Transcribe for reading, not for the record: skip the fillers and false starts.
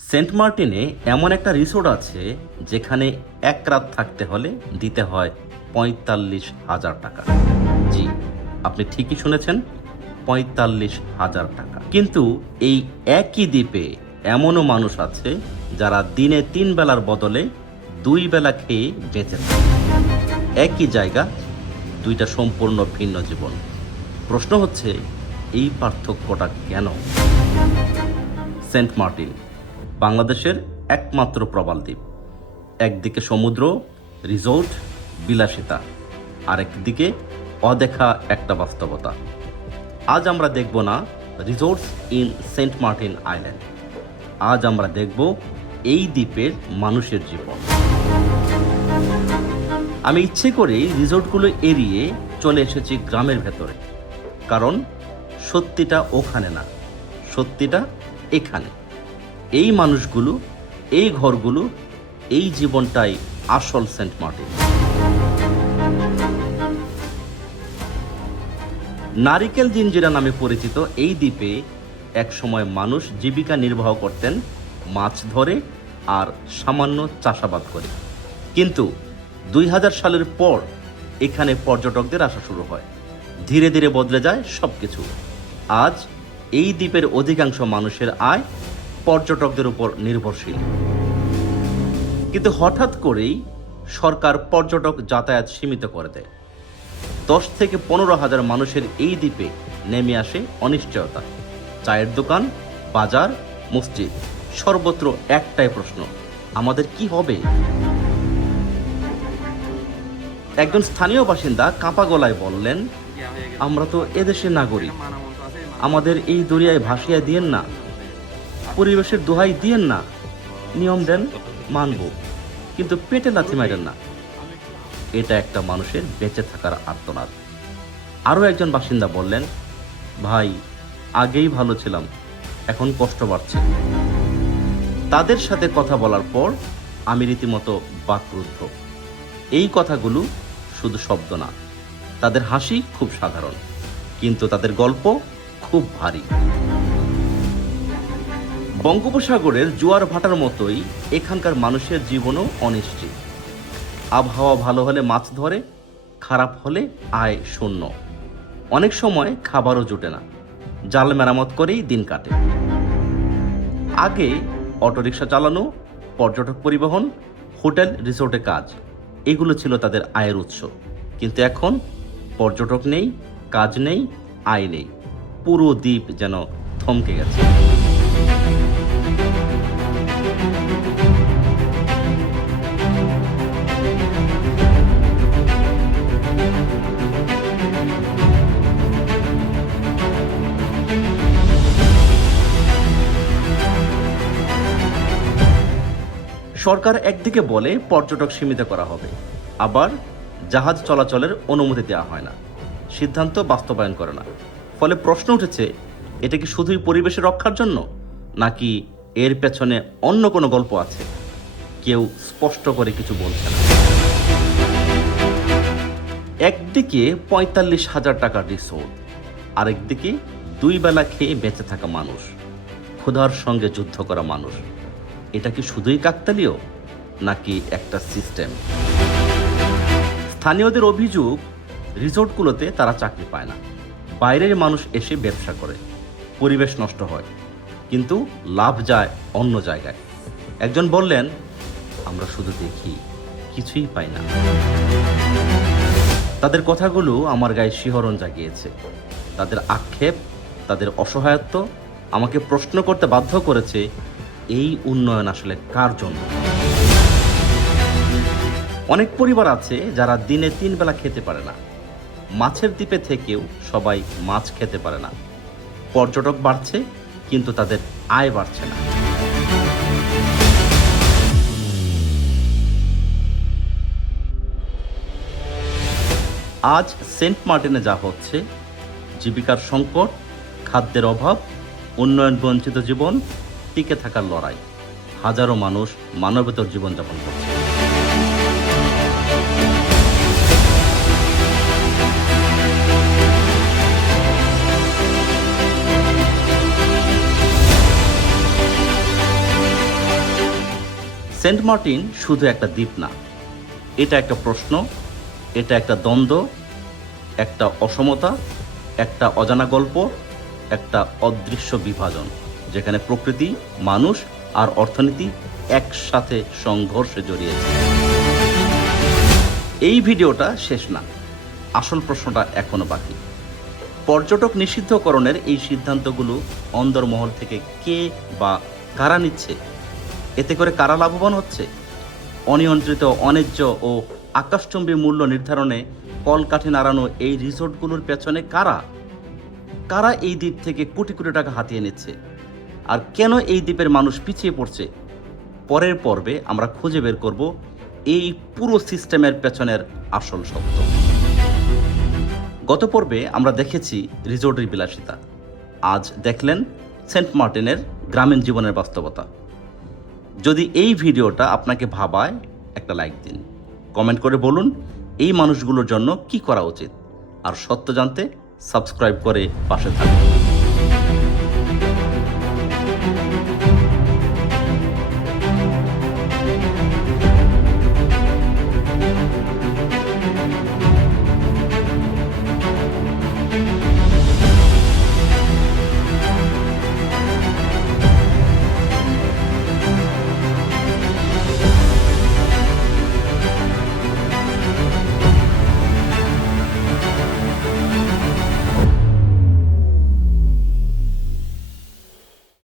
Saint মার্টিনে এমন একটা রিসোর্ট আছে যেখানে এক রাত থাকতে হলে দিতে হয় ৪৫,০০০ টাকা। জি, আপনি ঠিকই শুনেছেন, ৪৫,০০০ টাকা। কিন্তু এই একই দ্বীপে এমনও মানুষ আছে যারা দিনে ৩ বেলার বদলে ২ বেলা খেয়ে বেঁচে থাকে। একই জায়গা, দুইটা সম্পূর্ণ ভিন্ন জীবন। প্রশ্ন হচ্ছে, এই পার্থক্যটা কেন? সেন্ট মার্টিন বাংলাদেশের একমাত্র প্রবাল দ্বীপ। একদিকে সমুদ্র, রিসোর্ট, বিলাসিতা, আরেকদিকে অদেখা একটা বাস্তবতা। আজ আমরা দেখব না resorts in Saint Martin island, আজ আমরা দেখব এই দ্বীপের মানুষের জীবন। আমি ইচ্ছে করেই রিসোর্টগুলো এড়িয়ে চলে এসেছি গ্রামের ভেতরে, কারণ সত্যিটা ওখানে না, সত্যিটা এখানে। এই মানুষগুলো, এই ঘরগুলো, এই জীবনটাই আসল সেন্ট মার্টিন। নারিকেল জিঞ্জিরা নামে পরিচিত এই দ্বীপে একসময় মানুষ জীবিকা নির্বাহ করতেন মাছ ধরে আর সামান্য চাষাবাদ করে। কিন্তু ২০০০ সালের পর এখানে পর্যটকদের আসা শুরু হয়। ধীরে ধীরে বদলে যায় সব কিছু। আজ এই দ্বীপের অধিকাংশ মানুষের আয় পর্যটকদের উপর নির্ভরশীল। কিন্তু হঠাৎ করেই সরকার পর্যটক যাতায়াত সীমিত করে দেয়। ১০ থেকে ১৫,০০০ মানুষের এই দ্বীপে নেমে আসে অনিশ্চয়তা। চায়ের দোকান, বাজার, মসজিদ, সর্বত্র একটাই প্রশ্ন, আমাদের কি হবে? একজন স্থানীয় বাসিন্দা কাঁপা গলায় বললেন, আমরা তো এদেশের নাগরিক, আমাদের এই দরিয়ায় ভাসিয়ে দিয়েন না, পরিবেশের দোহাই দিয়েন না, নিয়ম দেন মানব, কিন্তু পেটে লাথি মারেন না। এটা একটা মানুষের বেঁচে থাকার আর্তনাদ। আরও একজন বাসিন্দা বললেন, ভাই, আগেই ভালো ছিলাম, এখন কষ্ট বাড়ছে। তাদের সাথে কথা বলার পর আমি রীতিমতো বাকরুদ্ধ। এই কথাগুলো শুধু শব্দ না, তাদের হাসি খুব সাধারণ, কিন্তু তাদের গল্প খুব ভারী। বঙ্গোপসাগরের জোয়ার ভাটার মতোই এখানকার মানুষের জীবনও অনিশ্চিত। আবহাওয়া ভালো হলে মাছ ধরে, খারাপ হলে আয় শূন্য। অনেক সময় খাবারও জোটে না, জাল মেরামত করেই দিন কাটে। আগে অটোরিকশা চালানো, পর্যটক পরিবহন, হোটেল রিসোর্টে কাজ, এগুলো ছিল তাদের আয়ের উৎস। কিন্তু এখন পর্যটক নেই, কাজ নেই, আয় নেই। পুরো দ্বীপ যেন থমকে গেছে। সরকার একদিকে বলে পর্যটক সীমিত করা হবে, আবার জাহাজ চলাচলের অনুমতি দেওয়া হয় না, সিদ্ধান্ত বাস্তবায়ন করে না। ফলে প্রশ্ন উঠেছে, এটা কি শুধুই পরিবেশের রক্ষার জন্য, নাকি এর পেছনে অন্য কোনো গল্প আছে? কেউ স্পষ্ট করে কিছু বলছে না। একদিকে ৪৫,০০০ টাকার রিসোর্ট, আরেকদিকে ২ বেলা খেয়ে বেঁচে থাকা মানুষ, ক্ষুধার সঙ্গে যুদ্ধ করা মানুষ। এটা কি শুধুই কাকতালীয়, নাকি একটা সিস্টেম? স্থানীয়দের অভিযোগ, রিসোর্টগুলোতে তারা চাকরি পায় না, বাইরের মানুষ এসে ব্যবসা করে, পরিবেশ নষ্ট হয়, কিন্তু লাভ যায় অন্য জায়গায়। একজন বললেন, আমরা শুধু দেখি, কিছুই পাই না। তাদের কথাগুলো আমার গায়ে শিহরণ জাগিয়েছে। তাদের আক্ষেপ, তাদের অসহায়ত্ব আমাকে প্রশ্ন করতে বাধ্য করেছে, এই উন্নয়ন আসলে কার জন্য? অনেক পরিবার আছে যারা দিনে ৩ বেলা খেতে পারে না। মাছের দ্বীপে থেকেও সবাই মাছ খেতে পারে না। পর্যটক বাড়ছে, কিন্তু তাদের আয় বাড়ছে না। আজ সেন্ট মার্টিনে যা হচ্ছে, জীবিকার সংকট, খাদ্যের অভাব, উন্নয়ন বঞ্চিত জীবন, টিকে থাকার লড়াই, হাজারো মানুষ মানবেতর জীবনযাপন করছে। সেন্ট মার্টিন শুধু একটা দ্বীপ না, এটা একটা প্রশ্ন, এটা একটা দ্বন্দ্ব, একটা অসমতা, একটা অজানা গল্প, একটা অদৃশ্য বিভাজন, যেখানে প্রকৃতি, মানুষ আর অর্থনীতি একসাথে সংঘর্ষে জড়িয়েছে। এই ভিডিওটা শেষ না, আসল প্রশ্নটা এখনো বাকি। পর্যটক নিষিদ্ধকরণের এই সিদ্ধান্তগুলো অন্দরমহল থেকে কে বা কারা নিচ্ছে? এতে করে কারা লাভবান হচ্ছে? অনিয়ন্ত্রিত, অন্যায্য ও আকাশচুম্বী মূল্য নির্ধারণে কলকাঠি নাড়ানো এই রিসোর্টগুলোর পেছনে কারা? কারা এই দ্বীপ থেকে কোটি কোটি টাকা হাতিয়ে নিচ্ছে? আর কেন এই দ্বীপের মানুষ পিছিয়ে পড়ছে? পরের পর্বে আমরা খুঁজে বের করব এই পুরো সিস্টেমের পেছনের আসল সত্য। গত পর্বে আমরা দেখেছি রিসোর্টের বিলাসিতা, আজ দেখলেন সেন্ট মার্টিনের গ্রামীণ জীবনের বাস্তবতা। যদি এই ভিডিওটা আপনাকে ভাবায়, একটা লাইক দিন, কমেন্ট করে বলুন এই মানুষগুলোর জন্য কি করা উচিত, আর সত্য জানতে সাবস্ক্রাইব করে পাশে থাকুন।